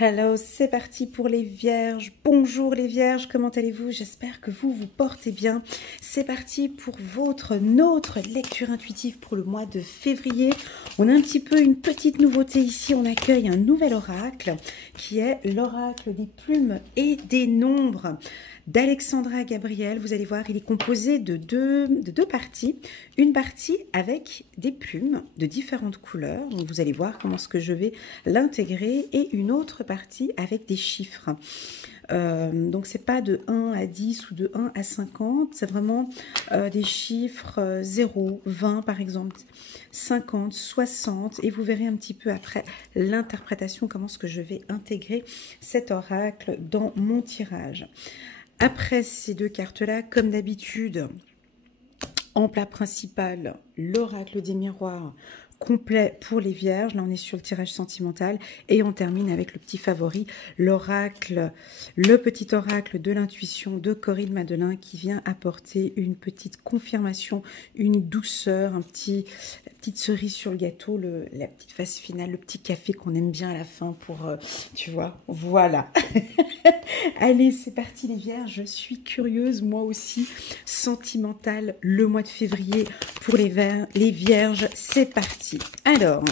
Hello, c'est parti pour les vierges. Bonjour les vierges, comment allez-vous? J'espère que vous vous portez bien. C'est parti pour notre lecture intuitive pour le mois de février. On a un petit peu une petite nouveauté ici. On accueille un nouvel oracle qui est l'oracle des plumes et des nombres d'Alexandra Gabriel. Vous allez voir, il est composé de deux parties. Une partie avec des plumes de différentes couleurs. Donc vous allez voir comment est-ce que je vais l'intégrer. Et une autre partie avec des chiffres. Donc c'est pas de 1 à 10 ou de 1 à 50. C'est vraiment des chiffres 0, 20 par exemple, 50, 60. Et vous verrez un petit peu après l'interprétation, comment est-ce que je vais intégrer cet oracle dans mon tirage. Après ces deux cartes-là, comme d'habitude, en plat principal, l'oracle des miroirs complet pour les vierges. Là, on est sur le tirage sentimental et on termine avec le petit favori, l'oracle, le petit oracle de l'intuition de Corinne Madelin qui vient apporter une petite confirmation, une douceur, la petite cerise sur le gâteau, la petite phase finale, le petit café qu'on aime bien à la fin pour, tu vois, voilà. Allez, c'est parti les vierges, je suis curieuse, moi aussi, sentimentale, le mois de février pour les vierges, c'est parti. Alors,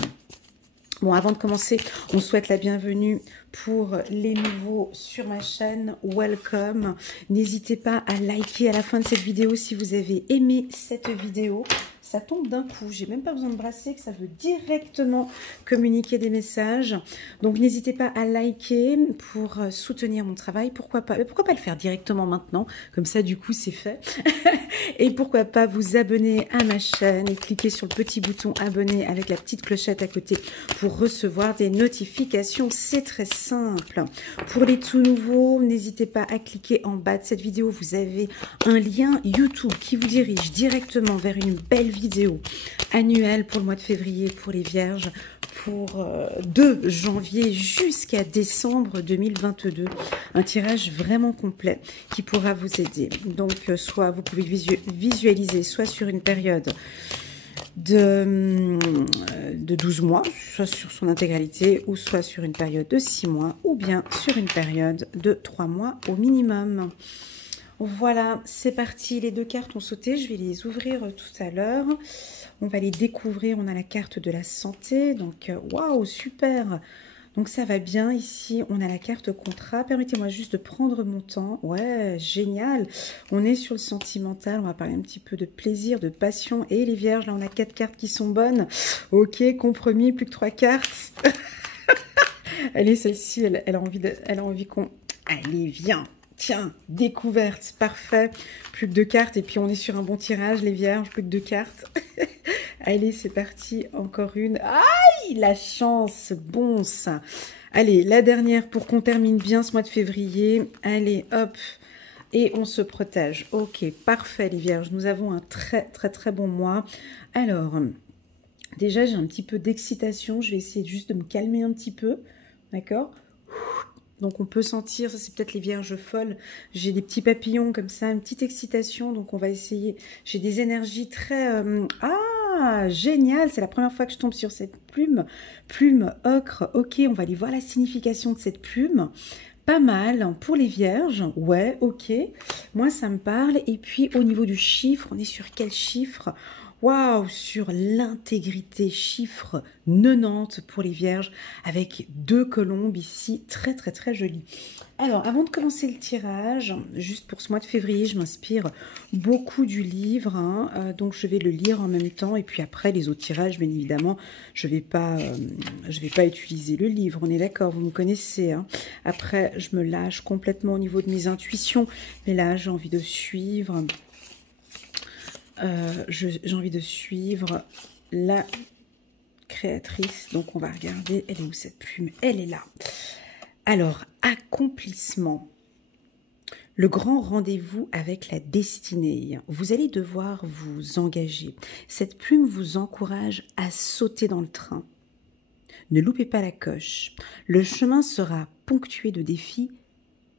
bon, avant de commencer, on souhaite la bienvenue pour les nouveaux sur ma chaîne, welcome. N'hésitez pas à liker à la fin de cette vidéo si vous avez aimé cette vidéo. Ça tombe d'un coup, j'ai même pas besoin de brasser, que ça veut directement communiquer des messages. Donc n'hésitez pas à liker pour soutenir mon travail. Pourquoi pas le faire directement maintenant, comme ça du coup c'est fait. Et pourquoi pas vous abonner à ma chaîne et cliquer sur le petit bouton abonner avec la petite clochette à côté pour recevoir des notifications. C'est très simple. Pour les tout nouveaux, n'hésitez pas à cliquer en bas de cette vidéo. Vous avez un lien YouTube qui vous dirige directement vers une belle vidéo annuelle pour le mois de février pour les vierges pour de janvier jusqu'à décembre 2022. Un tirage vraiment complet qui pourra vous aider. Donc soit vous pouvez visualiser soit sur une période de 12 mois, soit sur son intégralité, ou soit sur une période de 6 mois, ou bien sur une période de 3 mois au minimum. Voilà, c'est parti, les deux cartes ont sauté, je vais les ouvrir tout à l'heure. On va les découvrir, on a la carte de la santé, donc waouh, super. Donc ça va bien, ici on a la carte contrat, permettez-moi juste de prendre mon temps, ouais, génial. On est sur le sentimental, on va parler un petit peu de plaisir, de passion, et les vierges, là on a 4 cartes qui sont bonnes. Ok, compromis, plus que 3 cartes. Allez, celle-ci, elle a envie qu'on... Allez, viens. Tiens, découverte, parfait. Plus que 2 cartes et puis on est sur un bon tirage, les vierges, plus que 2 cartes. Allez, c'est parti, encore une. Aïe, la chance, bon ça. Allez, la dernière pour qu'on termine bien ce mois de février. Allez, hop, et on se protège. Ok, parfait les vierges, nous avons un très bon mois. Alors, déjà j'ai un petit peu d'excitation, je vais essayer juste de me calmer un petit peu, d'accord ? Donc on peut sentir, ça c'est peut-être les vierges folles, j'ai des petits papillons comme ça, une petite excitation, donc on va essayer. J'ai des énergies très... génial, c'est la première fois que je tombe sur cette plume ocre. Ok, on va aller voir la signification de cette plume. Pas mal pour les vierges, ouais, ok, moi ça me parle. Et puis au niveau du chiffre, on est sur quel chiffre ? Waouh, sur l'intégrité, chiffre 90 pour les vierges, avec 2 colombes ici, très jolies. Alors, avant de commencer le tirage, juste pour ce mois de février, je m'inspire beaucoup du livre, hein, donc je vais le lire en même temps, et puis après, les autres tirages, bien évidemment, je vais pas utiliser le livre, on est d'accord, vous me connaissez, hein. Après, je me lâche complètement au niveau de mes intuitions, mais là, j'ai envie de suivre... j'ai envie de suivre la créatrice. Donc, on va regarder. Elle est où cette plume? Elle est là. Alors, accomplissement. Le grand rendez-vous avec la destinée. Vous allez devoir vous engager. Cette plume vous encourage à sauter dans le train. Ne loupez pas la coche. Le chemin sera ponctué de défis,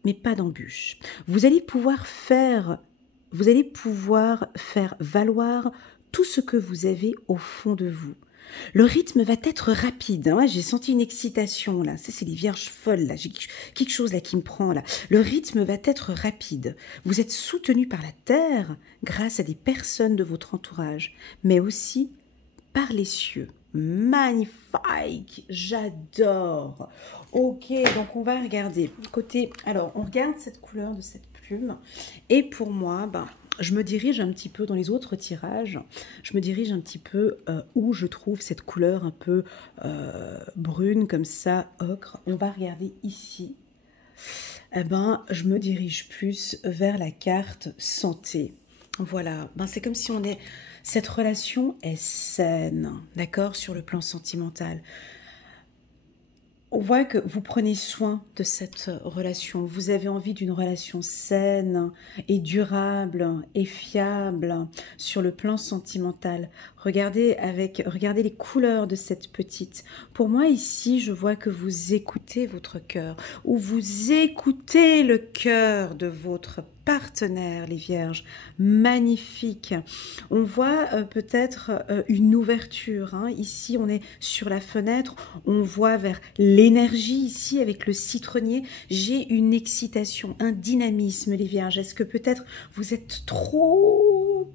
mais pas d'embûches. Vous allez pouvoir faire valoir tout ce que vous avez au fond de vous. Le rythme va être rapide. Hein. J'ai senti une excitation là. Ça, c'est les vierges folles là. J'ai quelque chose là qui me prend là. Le rythme va être rapide. Vous êtes soutenu par la terre grâce à des personnes de votre entourage, mais aussi par les cieux. Magnifique, j'adore. Ok, donc on va regarder côté. Alors, on regarde cette couleur de cette plume. Et pour moi, je me dirige un petit peu dans les autres tirages. Je me dirige un petit peu où je trouve cette couleur un peu brune comme ça, ocre. On va regarder ici. Eh ben, je me dirige plus vers la carte santé. Voilà, c'est comme si cette relation est saine, d'accord, sur le plan sentimental. On voit que vous prenez soin de cette relation. Vous avez envie d'une relation saine et durable et fiable sur le plan sentimental. Regardez les couleurs de cette petite. Pour moi, ici, je vois que vous écoutez votre cœur ou vous écoutez le cœur de votre partenaire, les vierges. Magnifique. On voit peut-être une ouverture. Hein. Ici, on est sur la fenêtre. On voit vers l'énergie ici avec le citronnier. J'ai une excitation, un dynamisme, les vierges. Est-ce que peut-être vous êtes trop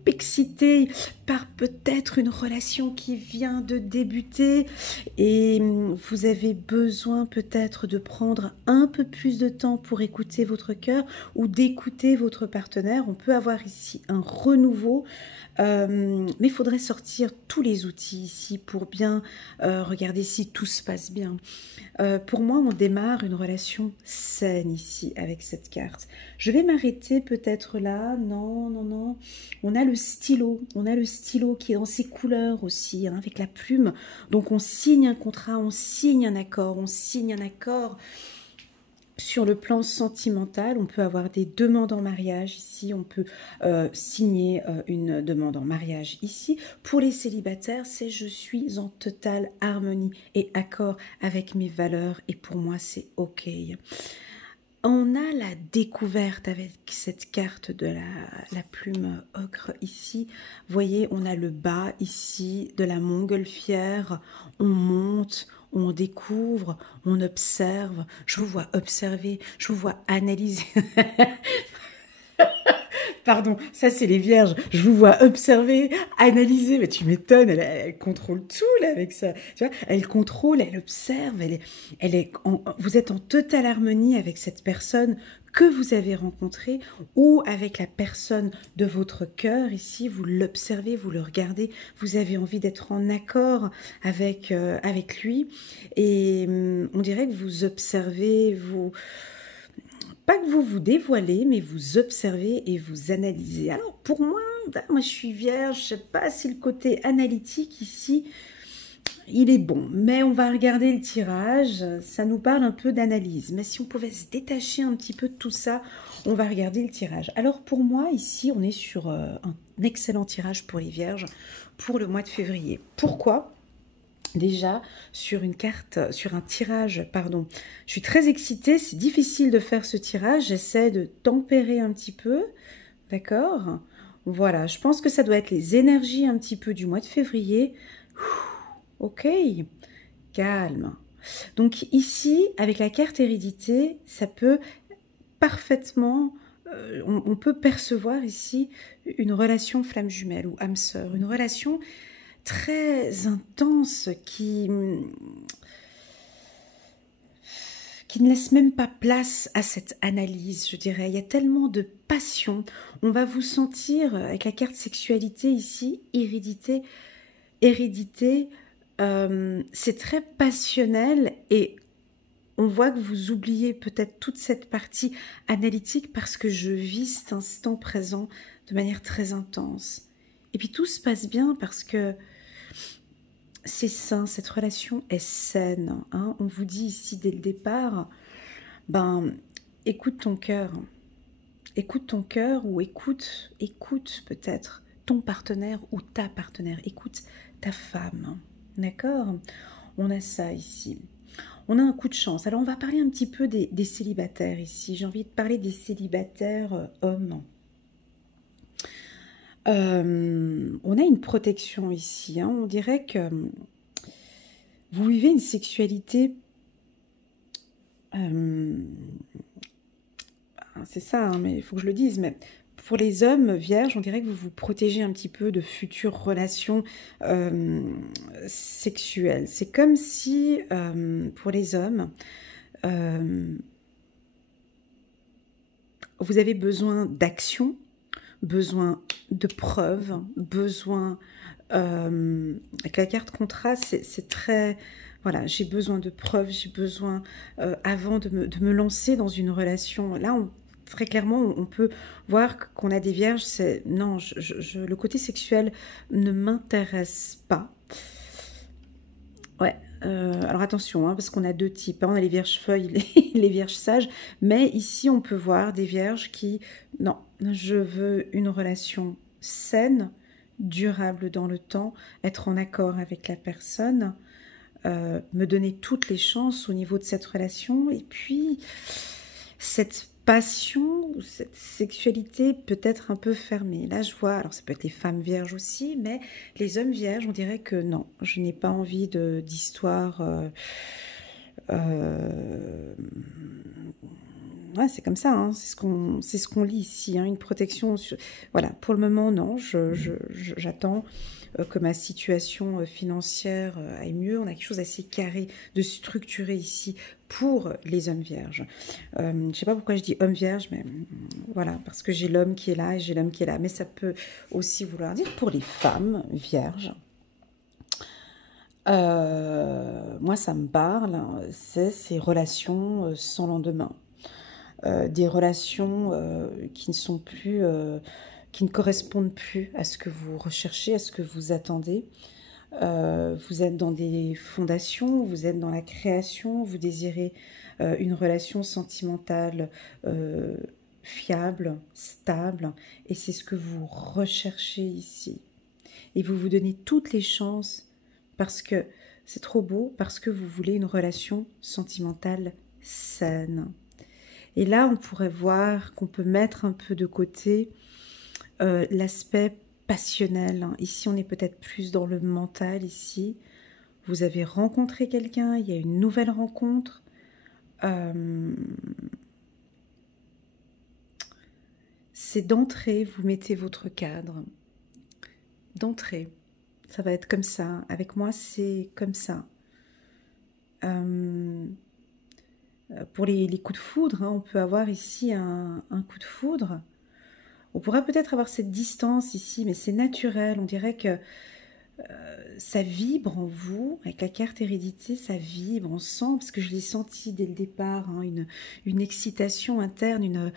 excité par peut-être une relation qui vient de débuter et vous avez besoin peut-être de prendre un peu plus de temps pour écouter votre cœur ou d'écouter votre partenaire. On peut avoir ici un renouveau, mais il faudrait sortir tous les outils ici pour bien regarder si tout se passe bien. Pour moi, on démarre une relation saine ici avec cette carte. Je vais m'arrêter peut-être là. Non, non, non. On a le stylo. On a le stylo qui est dans ses couleurs aussi, hein, avec la plume. Donc, on signe un contrat, on signe un accord. On signe un accord. Sur le plan sentimental, on peut avoir des demandes en mariage ici, on peut signer une demande en mariage ici. Pour les célibataires, c'est je suis en totale harmonie et accord avec mes valeurs et pour moi c'est ok. On a la découverte avec cette carte de la plume ocre ici. Vous voyez, on a le bas ici de la montgolfière. On monte, on découvre, on observe. Je vous vois observer, je vous vois analyser. Pardon, ça c'est les vierges. Je vous vois observer, analyser. Mais tu m'étonnes, elle contrôle tout là avec ça. Tu vois, elle contrôle, elle observe. Vous êtes en totale harmonie avec cette personne que vous avez rencontrée ou avec la personne de votre cœur. Ici, vous l'observez, vous le regardez. Vous avez envie d'être en accord avec lui. Et on dirait que vous observez, pas que vous vous dévoilez, mais vous observez et vous analysez. Alors pour moi, je suis vierge, je ne sais pas si le côté analytique ici, il est bon. Mais on va regarder le tirage, ça nous parle un peu d'analyse. Mais si on pouvait se détacher un petit peu de tout ça, on va regarder le tirage. Alors pour moi, ici, on est sur un excellent tirage pour les vierges pour le mois de février. Pourquoi ? Déjà, sur un tirage, pardon. Je suis très excitée, c'est difficile de faire ce tirage. J'essaie de tempérer un petit peu, d'accord ? Voilà, je pense que ça doit être les énergies un petit peu du mois de février. Ok, calme. Donc ici, avec la carte hérédité, ça peut parfaitement... on peut percevoir ici une relation flamme jumelle ou âme sœur, une relation très intense qui ne laisse même pas place à cette analyse, je dirais. Il y a tellement de passion. On va vous sentir, avec la carte sexualité ici, hérédité, c'est très passionnel et on voit que vous oubliez peut-être toute cette partie analytique parce que je vis cet instant présent de manière très intense. Et puis tout se passe bien parce que c'est sain, cette relation est saine. Hein. On vous dit ici dès le départ, écoute ton cœur. Écoute ton cœur ou écoute peut-être ton partenaire ou ta partenaire. Écoute ta femme. D'accord ? On a ça ici. On a un coup de chance. Alors on va parler un petit peu des célibataires ici. J'ai envie de parler des célibataires hommes. On a une protection ici. Hein. On dirait que Vous vivez une sexualité, c'est ça, hein, mais il faut que je le dise, mais pour les hommes vierges, on dirait que vous vous protégez un petit peu de futures relations sexuelles. C'est comme si, pour les hommes, vous avez besoin d'action, besoin de preuves, besoin... avec la carte contraste, c'est très... Voilà, j'ai besoin de preuves, j'ai besoin, avant de me lancer dans une relation. Là, très clairement, on peut voir qu'on a des vierges, c'est... Non, le côté sexuel ne m'intéresse pas. Ouais, alors attention, hein, parce qu'on a deux types, hein, on a les vierges feuilles, les vierges sages, mais ici on peut voir des vierges qui, non, je veux une relation saine, durable dans le temps, être en accord avec la personne, me donner toutes les chances au niveau de cette relation, et puis cette passion, cette sexualité peut-être un peu fermée. Là, je vois, alors ça peut être les femmes vierges aussi, mais les hommes vierges, on dirait que non, je n'ai pas envie d'histoire... ouais, c'est comme ça, hein, c'est ce qu'on lit ici, hein, une protection. Voilà, pour le moment, non, j'attends que ma situation financière aille mieux. On a quelque chose d'assez carré, de structuré ici pour les hommes vierges. Je ne sais pas pourquoi je dis homme vierge, mais voilà, parce que j'ai l'homme qui est là et j'ai l'homme qui est là. Mais ça peut aussi vouloir dire pour les femmes vierges. Moi, ça me parle, c'est ces relations sans lendemain. Des relations qui ne sont plus, qui ne correspondent plus à ce que vous recherchez, à ce que vous attendez. Vous êtes dans des fondations, vous êtes dans la création, vous désirez une relation sentimentale fiable, stable, et c'est ce que vous recherchez ici. Et vous vous donnez toutes les chances parce que c'est trop beau, parce que vous voulez une relation sentimentale saine. Et là, on pourrait voir qu'on peut mettre un peu de côté l'aspect passionnel. Ici, on est peut-être plus dans le mental. Ici, vous avez rencontré quelqu'un, il y a une nouvelle rencontre. C'est d'entrée, vous mettez votre cadre. D'entrée, ça va être comme ça. Avec moi, c'est comme ça. Pour les coups de foudre, hein, on peut avoir ici un coup de foudre. On pourrait peut-être avoir cette distance ici, mais c'est naturel. On dirait que ça vibre en vous. Avec la carte hérédité, ça vibre, on sent, parce que je l'ai senti dès le départ, hein, une excitation interne,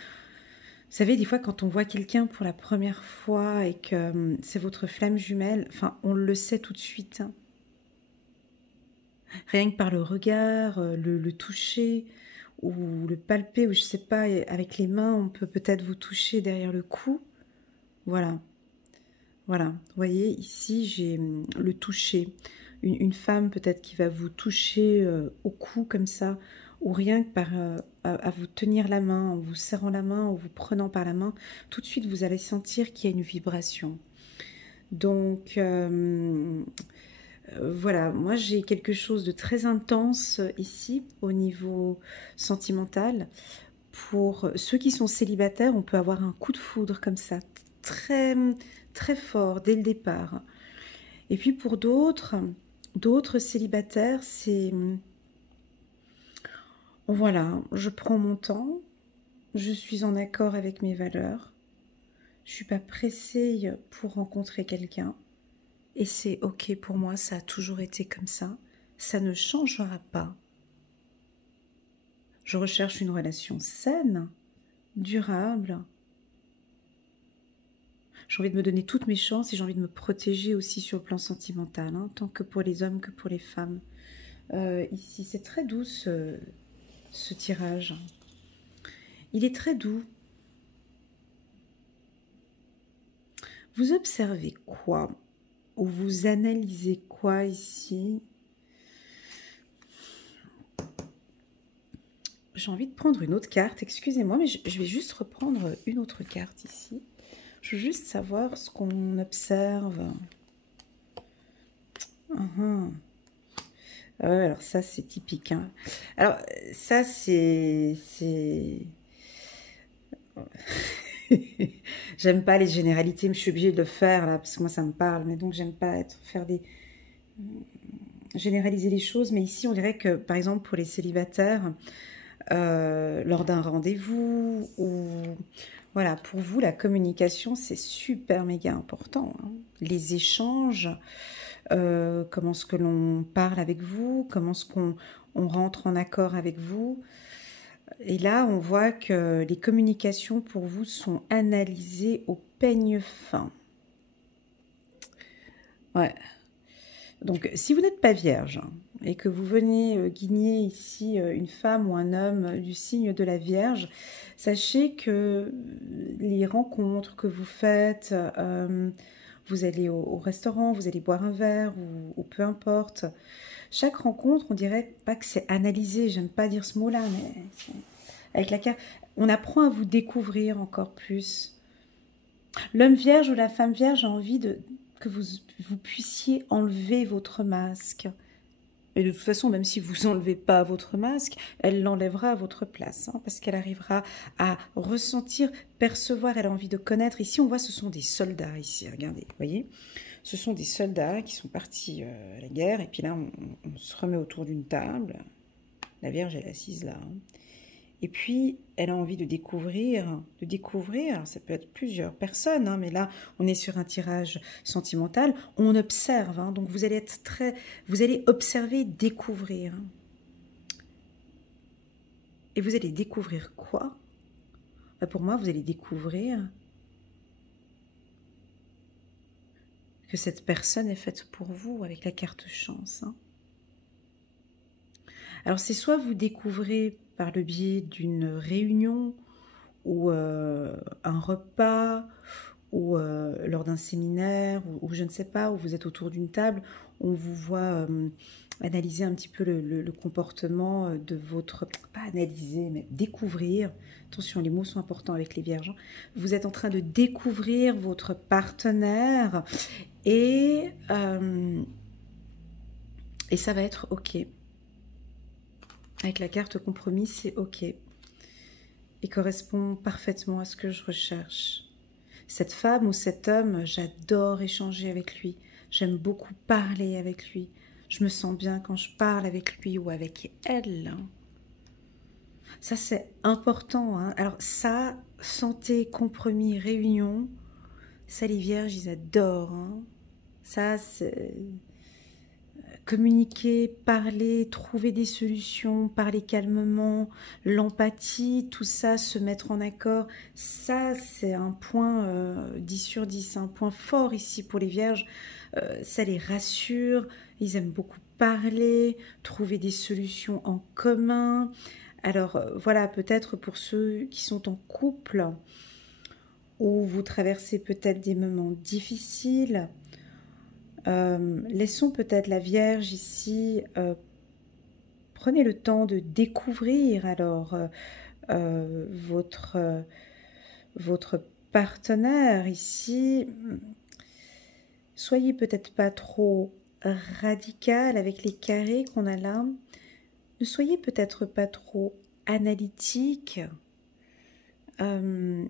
vous savez, des fois, quand on voit quelqu'un pour la première fois et que c'est votre flamme jumelle, enfin, on le sait tout de suite. Hein. Rien que par le regard, le toucher, ou le palper, ou je sais pas, avec les mains, on peut peut-être vous toucher derrière le cou. Voilà. Voilà. Vous voyez, ici, j'ai le toucher. Une femme peut-être qui va vous toucher au cou comme ça, ou rien que par à vous tenir la main, en vous serrant la main, en vous prenant par la main, tout de suite, vous allez sentir qu'il y a une vibration. Donc... voilà, moi j'ai quelque chose de très intense ici au niveau sentimental. Pour ceux qui sont célibataires, on peut avoir un coup de foudre comme ça, très, très fort dès le départ. Et puis pour d'autres célibataires, c'est... Voilà, je prends mon temps, je suis en accord avec mes valeurs, je ne suis pas pressée pour rencontrer quelqu'un. Et c'est ok pour moi, ça a toujours été comme ça. Ça ne changera pas. Je recherche une relation saine, durable. J'ai envie de me donner toutes mes chances et j'ai envie de me protéger aussi sur le plan sentimental, hein, tant que pour les hommes que pour les femmes. Ici, c'est très doux ce tirage. Il est très doux. Vous observez quoi? Ou vous analysez quoi ici? J'ai envie de prendre une autre carte, excusez-moi, mais je vais juste reprendre une autre carte ici. Je veux juste savoir ce qu'on observe. Ah ouais, alors ça, c'est typique, hein. Alors, ça, c'est... J'aime pas les généralités, mais je suis obligée de le faire, là, parce que moi, ça me parle. Mais donc, j'aime pas faire des... généraliser les choses. Mais ici, on dirait que, par exemple, pour les célibataires, lors d'un rendez-vous, ou... Voilà, pour vous, la communication, c'est super méga important, hein. Les échanges, comment est-ce que l'on parle avec vous, comment est-ce qu'on rentre en accord avec vous. Et là, on voit que les communications pour vous sont analysées au peigne fin. Ouais. Donc, si vous n'êtes pas vierge et que vous venez guigner ici une femme ou un homme du signe de la Vierge, sachez que les rencontres que vous faites, vous allez au restaurant, vous allez boire un verre ou peu importe, chaque rencontre, on dirait pas que c'est analysé, j'aime pas dire ce mot-là, mais avec la carte, on apprend à vous découvrir encore plus. L'homme vierge ou la femme vierge a envie que vous puissiez enlever votre masque. Et de toute façon, même si vous n'enlevez pas votre masque, elle l'enlèvera à votre place, hein, parce qu'elle arrivera à ressentir, percevoir, elle a envie de connaître. Ici, on voit, ce sont des soldats, ici, regardez, vous voyez, ce sont des soldats qui sont partis à la guerre, et puis là, on se remet autour d'une table. La Vierge, elle est assise là, hein. Et puis, elle a envie de découvrir, ça peut être plusieurs personnes, hein, mais là, on est sur un tirage sentimental, on observe, hein, donc vous allez être vous allez observer, découvrir. Et vous allez découvrir quoi? Pour moi, vous allez découvrir que cette personne est faite pour vous, avec la carte chance, hein. Alors, c'est soit vous découvrez par le biais d'une réunion, ou un repas, ou lors d'un séminaire, ou je ne sais pas, où vous êtes autour d'une table, on vous voit analyser un petit peu le comportement de votre... Pas analyser, mais découvrir. Attention, les mots sont importants avec les vierges. Vous êtes en train de découvrir votre partenaire et ça va être OK. Avec la carte compromis, c'est OK. Et correspond parfaitement à ce que je recherche. Cette femme ou cet homme, j'adore échanger avec lui. J'aime beaucoup parler avec lui. Je me sens bien quand je parle avec lui ou avec elle. Ça, c'est important, hein. Alors ça, santé, compromis, réunion, ça, les vierges, ils adorent, hein. Ça, c'est... Communiquer, parler, trouver des solutions, parler calmement, l'empathie, tout ça, se mettre en accord, ça c'est un point 10 sur 10, un point fort ici pour les vierges, ça les rassure, ils aiment beaucoup parler, trouver des solutions en commun. Alors voilà, peut-être pour ceux qui sont en couple, ou vous traversez peut-être des moments difficiles, laissons peut-être la Vierge ici, prenez le temps de découvrir alors votre partenaire ici. Soyez peut-être pas trop radical avec les carrés qu'on a là. Ne soyez peut-être pas trop analytique. On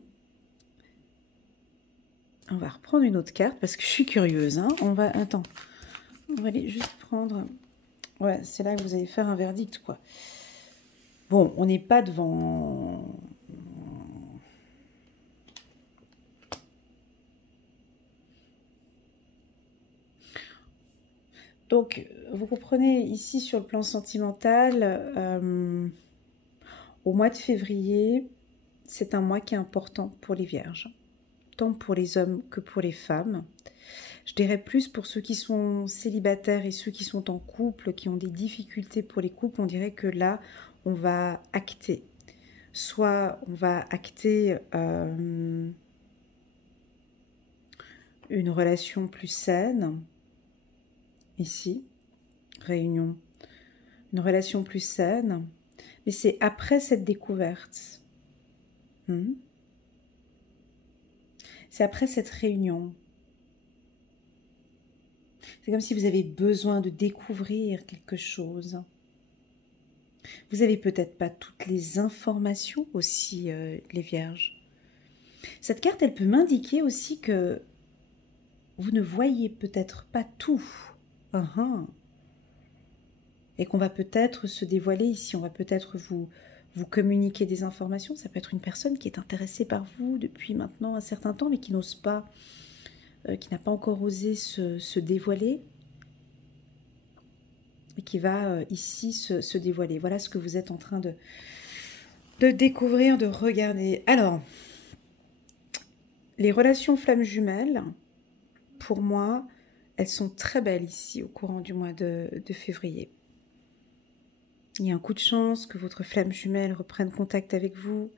va reprendre une autre carte parce que je suis curieuse, hein. On va aller juste prendre... Ouais, c'est là que vous allez faire un verdict, quoi. Bon, on n'est pas devant... Donc, vous comprenez, ici, sur le plan sentimental, au mois de février, c'est un mois qui est important pour les vierges, tant pour les hommes que pour les femmes. Je dirais plus pour ceux qui sont célibataires et ceux qui sont en couple, qui ont des difficultés pour les couples, on dirait que là, on va acter. Soit on va acter une relation plus saine, ici, réunion, une relation plus saine, mais c'est après cette découverte. C'est après cette réunion. C'est comme si vous avez besoin de découvrir quelque chose. Vous n'avez peut-être pas toutes les informations aussi, les vierges. Cette carte, elle peut m'indiquer aussi que vous ne voyez peut-être pas tout. Et qu'on va peut-être se dévoiler ici. On va peut-être vous communiquer des informations. Ça peut être une personne qui est intéressée par vous depuis maintenant un certain temps, mais qui n'ose pas, qui n'a pas encore osé se dévoiler. Et qui va ici se dévoiler. Voilà ce que vous êtes en train de découvrir, de regarder. Alors, les relations flammes jumelles, pour moi, elles sont très belles ici au courant du mois de février. Il y a un coup de chance que votre flamme jumelle reprenne contact avec vous.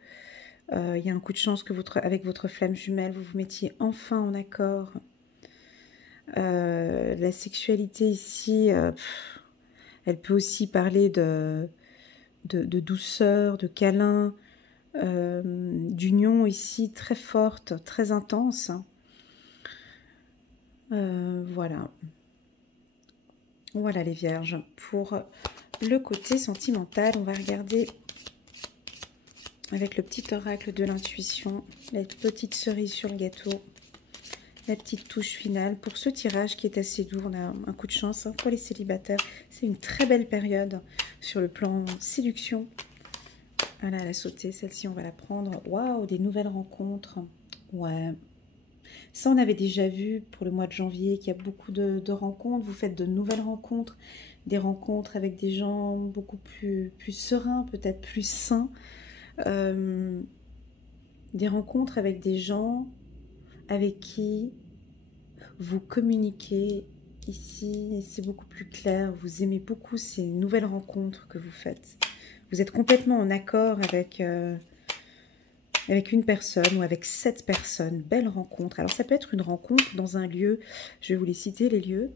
Il y a un coup de chance que avec votre flamme jumelle, vous vous mettiez enfin en accord. La sexualité ici, elle peut aussi parler de douceur, de câlin, d'union ici très forte, très intense. Voilà. Voilà les vierges. Pour le côté sentimental, on va regarder avec le petit oracle de l'intuition, la petite cerise sur le gâteau, la petite touche finale. Pour ce tirage qui est assez doux, on a un coup de chance hein, pour les célibataires. C'est une très belle période sur le plan séduction. Voilà, elle a sauté, celle-ci on va la prendre. Waouh, des nouvelles rencontres. Ouais. Ça, on avait déjà vu pour le mois de janvier qu'il y a beaucoup de rencontres. Vous faites de nouvelles rencontres, des rencontres avec des gens beaucoup plus sereins, peut-être plus sains. Des rencontres avec des gens avec qui vous communiquez ici. C'est beaucoup plus clair. Vous aimez beaucoup ces nouvelles rencontres que vous faites. Vous êtes complètement en accord avec une personne ou avec 7 personnes. Belle rencontre. Alors ça peut être une rencontre dans un lieu, je vais vous les citer les lieux.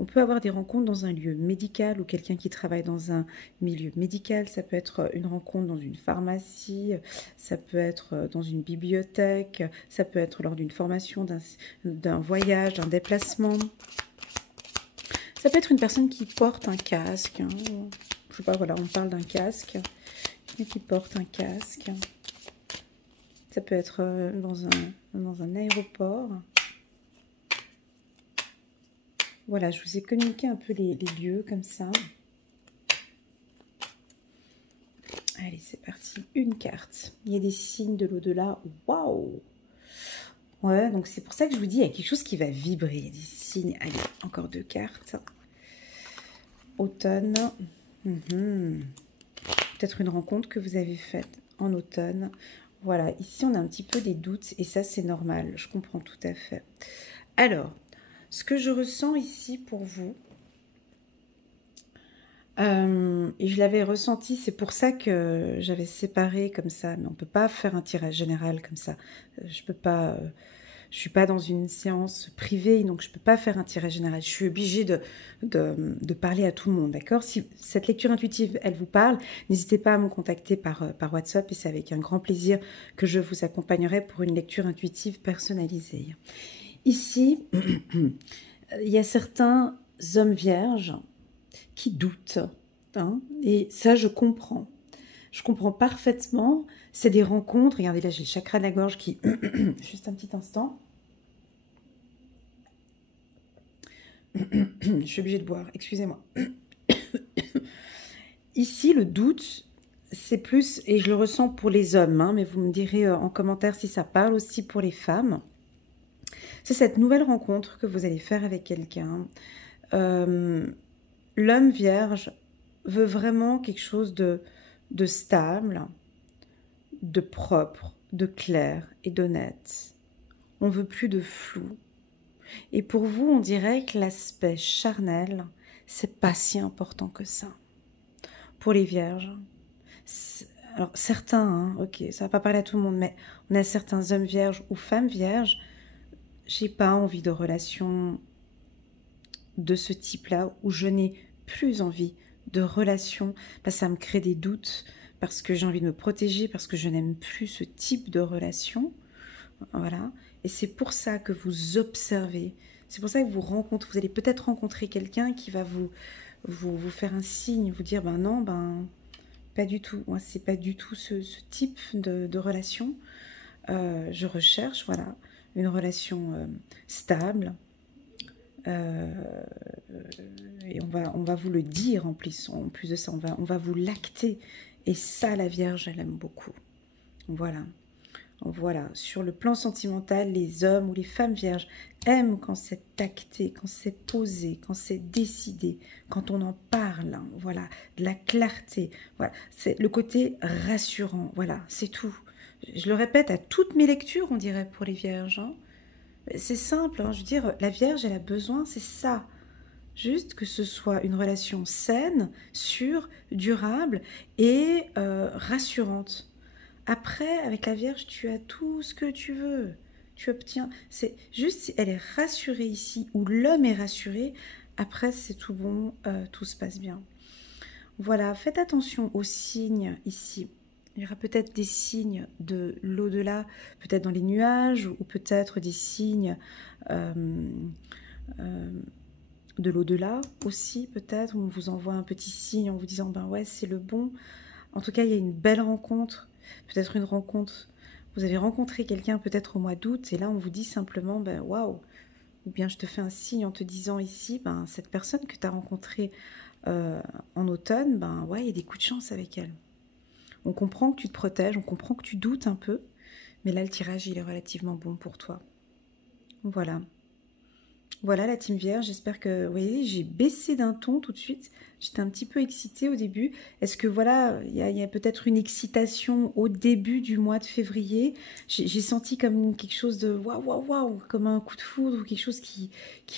On peut avoir des rencontres dans un lieu médical ou quelqu'un qui travaille dans un milieu médical. Ça peut être une rencontre dans une pharmacie, ça peut être dans une bibliothèque, ça peut être lors d'une formation, d'un voyage, d'un déplacement. Ça peut être une personne qui porte un casque. Hein. Je sais pas, voilà, on parle d'un casque. Qui porte un casque. Ça peut être dans un aéroport. Voilà, je vous ai communiqué un peu les lieux comme ça. Allez, c'est parti. Une carte. Il y a des signes de l'au-delà. Waouh! Ouais, donc c'est pour ça que je vous dis, il y a quelque chose qui va vibrer. Il y a des signes. Allez, encore 2 cartes. Automne. Peut-être une rencontre que vous avez faite en automne. Voilà, ici on a un petit peu des doutes et ça c'est normal, je comprends tout à fait. Alors, ce que je ressens ici pour vous, et je l'avais ressenti, c'est pour ça que j'avais séparé comme ça, mais on ne peut pas faire un tirage général comme ça. Je peux pas, je suis pas dans une séance privée, donc je peux pas faire un tirage général. Je suis obligée de parler à tout le monde, d'accord? Si cette lecture intuitive, elle vous parle, n'hésitez pas à me contacter par WhatsApp et c'est avec un grand plaisir que je vous accompagnerai pour une lecture intuitive personnalisée. Ici, il y a certains hommes vierges qui doutent, hein, et ça je comprends. Je comprends parfaitement. C'est des rencontres. Regardez, là, j'ai le chakra de la gorge qui... Juste un petit instant. Je suis obligée de boire. Excusez-moi. Ici, le doute, c'est plus... Et je le ressens pour les hommes, hein, mais vous me direz en commentaire si ça parle aussi pour les femmes. C'est cette nouvelle rencontre que vous allez faire avec quelqu'un. L'homme vierge veut vraiment quelque chose de stable, de propre, de clair et d'honnête. On veut plus de flou. Et pour vous, on dirait que l'aspect charnel, c'est pas si important que ça. Pour les vierges, alors certains, hein, ok, ça va pas parler à tout le monde, mais on a certains hommes vierges ou femmes vierges, j'ai pas envie de relation de ce type-là, où je n'ai plus envie de relation, parce que ça me crée des doutes, parce que j'ai envie de me protéger, parce que je n'aime plus ce type de relation. Voilà. Et c'est pour ça que vous observez C'est pour ça que vous allez peut-être rencontrer quelqu'un qui va vous faire un signe, vous dire, ben non, ben pas du tout. Moi, c'est pas du tout ce type de relation. Je recherche, voilà, une relation stable. Et on va vous le dire en plus de ça, on va vous l'acter. Et ça, la Vierge, elle aime beaucoup. Voilà. Voilà, sur le plan sentimental, les hommes ou les femmes vierges aiment quand c'est acté, quand c'est posé, quand c'est décidé, quand on en parle, hein, voilà, de la clarté, voilà, c'est le côté rassurant, voilà, c'est tout. Je le répète à toutes mes lectures, on dirait, pour les vierges, hein. C'est simple, hein, je veux dire, la vierge, elle a besoin, c'est ça. Juste que ce soit une relation saine, sûre, durable et rassurante. Après, avec la Vierge, tu as tout ce que tu veux. Tu obtiens. C'est juste si elle est rassurée ici, ou l'homme est rassuré, après c'est tout bon, tout se passe bien. Voilà, faites attention aux signes ici. Il y aura peut-être des signes de l'au-delà, peut-être dans les nuages, ou peut-être des signes euh, de l'au-delà aussi, peut-être. On vous envoie un petit signe en vous disant, ben ouais, c'est le bon. En tout cas, il y a une belle rencontre, peut-être une rencontre. Vous avez rencontré quelqu'un peut-être au mois d'août et là, on vous dit simplement, ben waouh, ou bien je te fais un signe en te disant ici, ben cette personne que tu as rencontrée en automne, ben ouais, il y a des coups de chance avec elle. On comprend que tu te protèges, on comprend que tu doutes un peu, mais là, le tirage, il est relativement bon pour toi. Voilà. Voilà la team Vierge, j'espère que, vous voyez, j'ai baissé d'un ton tout de suite. J'étais un petit peu excitée au début. Est-ce que, voilà, il y a peut-être une excitation au début du mois de février. J'ai senti comme quelque chose de waouh, waouh, waouh, comme un coup de foudre ou quelque chose qui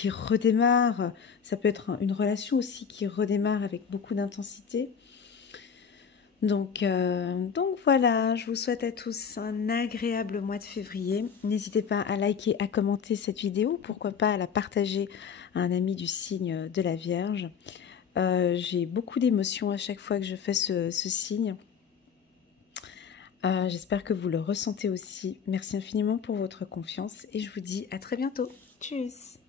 redémarre. Ça peut être une relation aussi qui redémarre avec beaucoup d'intensité. Donc voilà, je vous souhaite à tous un agréable mois de février. N'hésitez pas à liker, à commenter cette vidéo, pourquoi pas à la partager à un ami du signe de la Vierge. J'ai beaucoup d'émotions à chaque fois que je fais ce signe. J'espère que vous le ressentez aussi. Merci infiniment pour votre confiance et je vous dis à très bientôt. Tchuss!